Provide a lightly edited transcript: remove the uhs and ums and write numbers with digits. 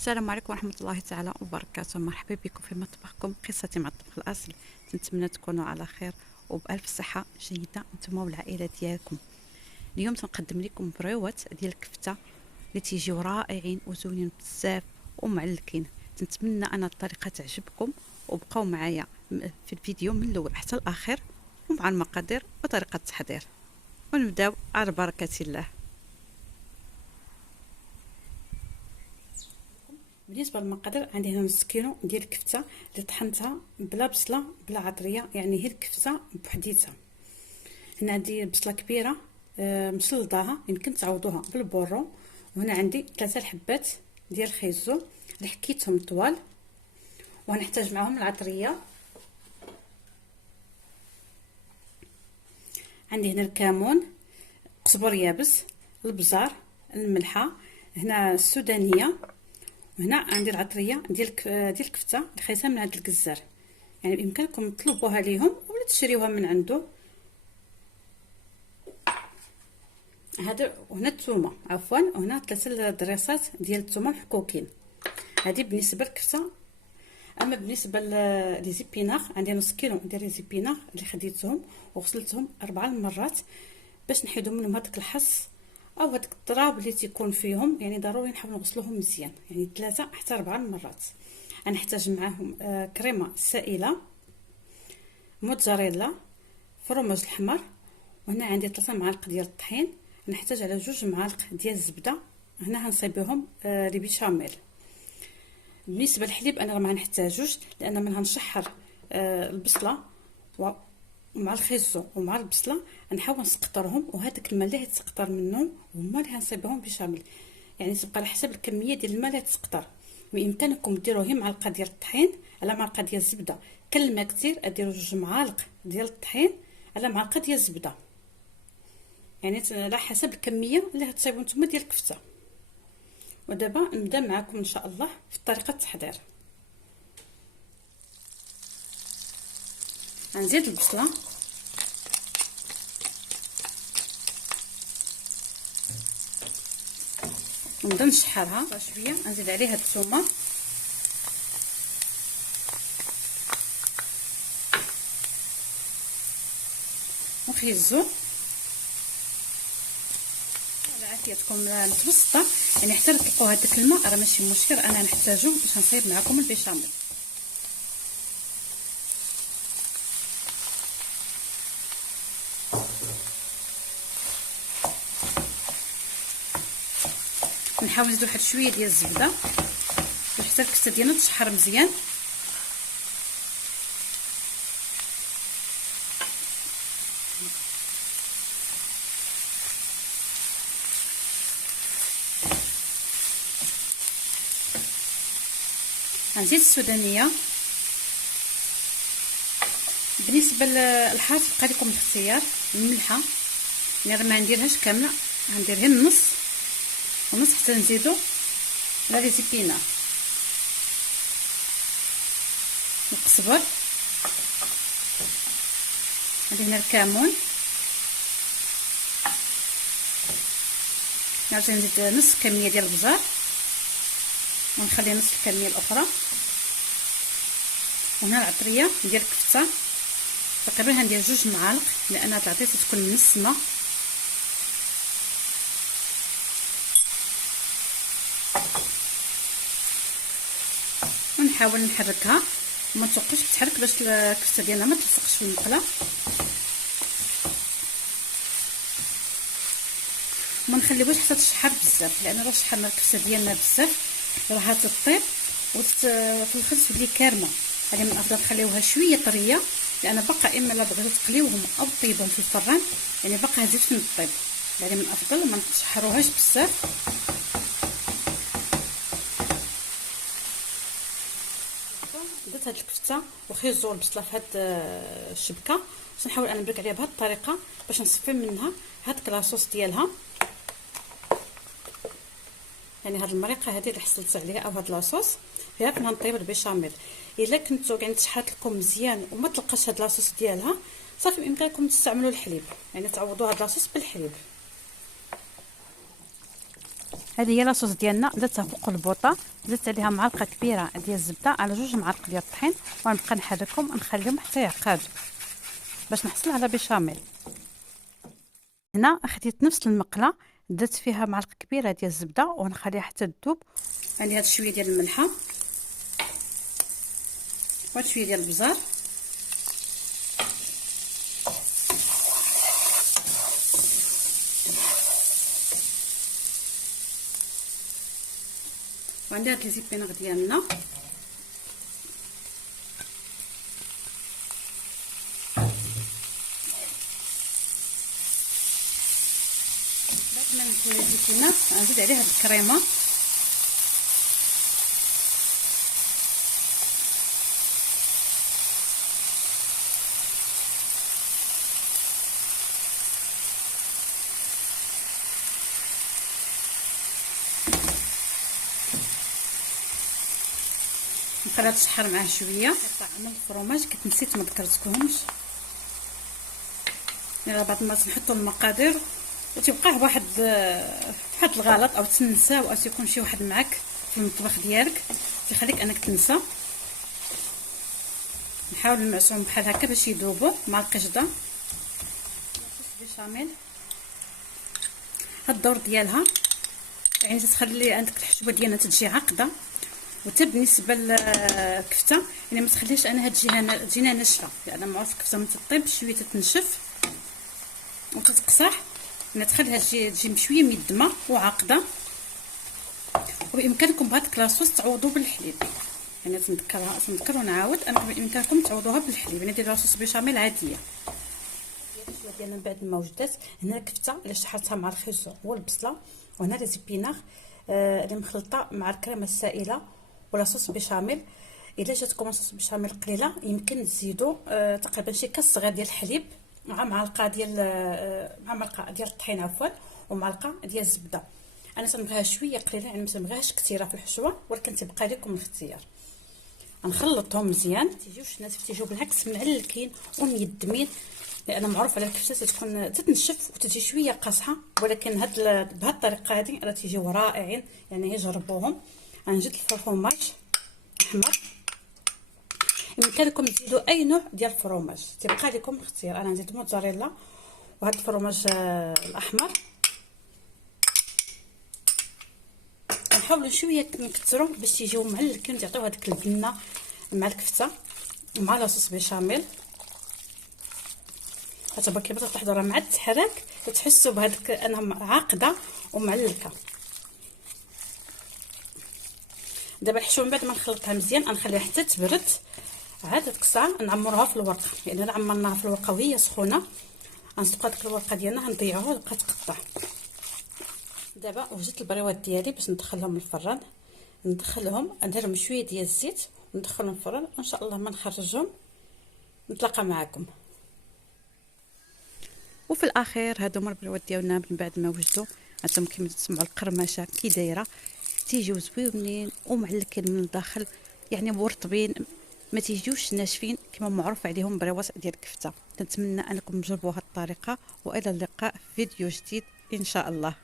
السلام عليكم ورحمة الله تعالى وبركاته. مرحبا بكم في مطبخكم قصتي مع الطبخ الأصلي. نتمنى تكونوا على خير وبألف صحة جيدة نتوما والعائلة ديالكم. اليوم تنقدم لكم بريوات ديال الكفتة اللي تيجيو رائعين وزوينين بزاف ومعلكين. نتمنى ان الطريقة تعجبكم وبقاو معايا في الفيديو من الاول حتى الاخر ومع المقادير وطريقة التحضير، ونبداو على بركة الله. بالنسبه للمقادير عندي هنا نص كيلو ديال الكفته اللي طحنتها بلا بصله بلا عطريه، يعني هي الكفته بوحديتها. هنا عندي بصله كبيره مسلضاها، يمكن تعوضوها بالبورو. وهنا عندي 3 الحبات ديال الخيزو اللي حكيتهم طوال، وغنحتاج معاهم العطريه. عندي هنا الكمون، قزبر يابس، البزار، الملحه، هنا السودانيه، وهنا عندي العطريه ديال الكفته اللي خايسه من عند الجزار، يعني بامكانكم تطلبوها ليهم ولا تشريوها من عنده. هذا وهنا الثومه عفوا، وهنا 3 دريسات ديال الثومه محكوكين. هذه بالنسبه للكفته. اما بالنسبه لي زيبيناغ عندي نص كيلو ديال لي زيبيناغ اللي خديتهم وغسلتهم 4 مرات باش نحيدوا منهم هذاك الحص او هذاك التراب اللي تيكون فيهم، يعني ضروري نحاول نغسلوهم مزيان، يعني 3 حتى 4 مرات. غنحتاج معاهم كريمه سائله، موتزاريلا، فروماج الحمر، وهنا عندي 3 معالق ديال الطحين. نحتاج على 2 معالق ديال الزبده، هنا غنصايبهم لي بيشاميل. بالنسبه للحليب انا ما غنحتاجوش، لان من غنشحر البصله ومع الخيزو ومع البصله نحاول نسقطرهم، وهذاك الماء اللي غيتسقطر منهم هما اللي غنصايبهم بيشاميل، يعني تبقى على حسب الكميه ديال الماء اللي تسقطر. بامكانكم ديروا غير معلقه ديال الطحين على معلقه ديال الزبده. كان الماء كثير ديروا 2 معالق ديال الطحين على معلقه ديال الزبده، يعني على حسب الكميه اللي غتصايبوا نتوما ديال الكفته. ودابا نبدا معكم ان شاء الله في طريقه التحضير. غنزيد البصله، ونبدا نشحرها شويه. نزيد عليها الثومه وخيزو على عافيتكم متوسطه، يعني حتى تلقاو هذاك الماء راه ماشي مشكل، انا نحتاجو باش نصايب معكم البيشاميل. نحاول نزيدو واحد شويه ديال الزبده باش حتى الكفته ديالنا تشحر مزيان. غنزيد السودانيه. بالنسبه للحار بقى لكم الاختيار. الملحه يعني ما نديرهاش كامله، غندير غير النص ونص حتى نزيدو على لي زيبينا. القزبر، عندي هنا الكمون، نرجع نزيد نص الكميه ديال البزار ونخلي نص الكميه الاخرى. وهنا العطريه ديال الكفته تقريبا غندير 2 معالق، لان هاد العطريه تكون منسمه. ونحاول نحركها وما توقفش تتحرك باش الكفته ديالنا ما تلصقش في المقله. وما نخليوهاش حتى تشحر بزاف، لان راه شحرنا الكفته ديالنا بزاف راها تطيب وفي الاخر تولي كارمه. هذه من الافضل نخليوها شويه طريه، لان باقا اما لا بغيتو تقليوهم او طيبهم في الفران، يعني باقا هزيت من الطيب، يعني من الافضل ما تشحروهاش بزاف. درت هاد الكفته وخيزو البصله في هاد الشبكه، باش نحاول انا نبرك عليها بهاد الطريقه باش نصفي منها هاد لاصوص ديالها. يعني هاد المريقه هذه اللي حصلت عليها او هاد لاصوص هي كنا نطيب البيشاميل. الا كنتو يعني تشحرت لكم مزيان وما تلقاش هاد لاصوص ديالها، صافي بامكانكم تستعملوا الحليب، يعني تعوضوا هاد لاصوص بالحليب. هذه هي لاصوص ديالنا. درتها فوق البوطه، زدت عليها معلقه كبيره ديال الزبده على 2 معالق ديال الطحين، ونبقى نحركهم ونخليهم حتى يعقدوا باش نحصل على بيشاميل. هنا خديت نفس المقله، درت فيها معلقه كبيره ديال الزبده ونخليها حتى تذوب. عندي هاد شويه ديال الملحه وهاد شويه ديال البزار وعندي هاد لي زيبينغ ديالنا. بعد ما نزيد لي زيبينغ غنزيد عليه هاد الكريمه. نخليها تشحر معاه شويه. طعم الفرماج كنت نسيت ما ذكرتكمش، يعني بعض المرات نحطوا المقادير وتيوقع واحد الغلط او تنسى او تيكون شي واحد معك في المطبخ ديالك تيخليك انك تنسى. نحاول نمعسهم بحال هكا باش يذوبوا مع القشده. بيشاميل هاد الدور ديالها يعني تخلي عندك الحشوه ديالنا تجي عاقده، وحتى بالنسبه للكفته يعني ما تخليش انا هاد تجينا ناشفه، لان يعني معروف الكفته من تطيب شويه تتنشف وتتقصح، يعني تخليها تجي بشويه ميدمه وعاقده. وبامكانكم بهاد لاصوص تعوضوا بالحليب، يعني تنذكر ونعاود، انا بامكانكم تعوضوها بالحليب، يعني ديروا لاصوص بيشاميل عاديه. الحشوه ديالنا من بعد الموجودات هنا الكفته اللي شحرتها مع الخيزو والبصله، وهنا لي زيبيناغ اللي مخلطه مع الكريمه السائله ولا صوص بيشاميل. الا جاتكم صوص بيشاميل قليله يمكن تزيدوا تقريبا شي كاس صغير ديال الحليب مع معلقه ديال الطحين عفوا ومعلقه ديال الزبده. انا تنبغيها شويه قليله، يعني ما تنبغيهاش كثيره في الحشوه، ولكن تبقى لكم الاختيار. غنخلطهم مزيان، تيجيوش الناس تيجيو بالعكس معلكين وميدمين، لان معروف على الكفته تكون تتنشف وتجي شويه قاصحه، ولكن بهاد الطريقه هذه راه تيجيو رائعين، يعني جربوهم. غنزيد الفرماج احمر، يمكنكم تزيدوا اي نوع ديال الفرماج تبقى لكم الاختيار. انا نزيد موتزاريلا وهذا الفرماج الاحمر. نحاولوا شويه نكثروا باش تيجيو معلكين وتعطيو هذيك البنه مع الكفته مع لاصوص بيشاميل. حتى كيما تلاحظوا راه مع التحرك تحسوا بهذيك انها عاقده ومعلكه. دابا الحشوه من بعد ما نخلطها مزيان غنخليها حتى تبرد، عاد ديك الساعه نعمروها في الورقه، يعني الا عمرناها في الورقه وهي سخونه غنصدقوا ديك الورقه ديالنا غنضيعوها تبقى تقطع. دابا وجدت البريوات ديالي باش ندخلهم للفران، نديرهم شويه ديال الزيت وندخلهم الفران، ان شاء الله ما نخرجهم نتلاقى معكم. وفي الاخير هادو هما البريوات ديالنا من بعد ما وجدوا، هانتوما كيما تسمعوا القرمشه كي دايره، تيجيو زويونين ومعلكين من الداخل، يعني مرطبين، ما تيجيوش ناشفين كما معروف عليهم بريوات ديال الكفته. نتمنى انكم تجربوا هذه الطريقه، والى اللقاء في فيديو جديد ان شاء الله.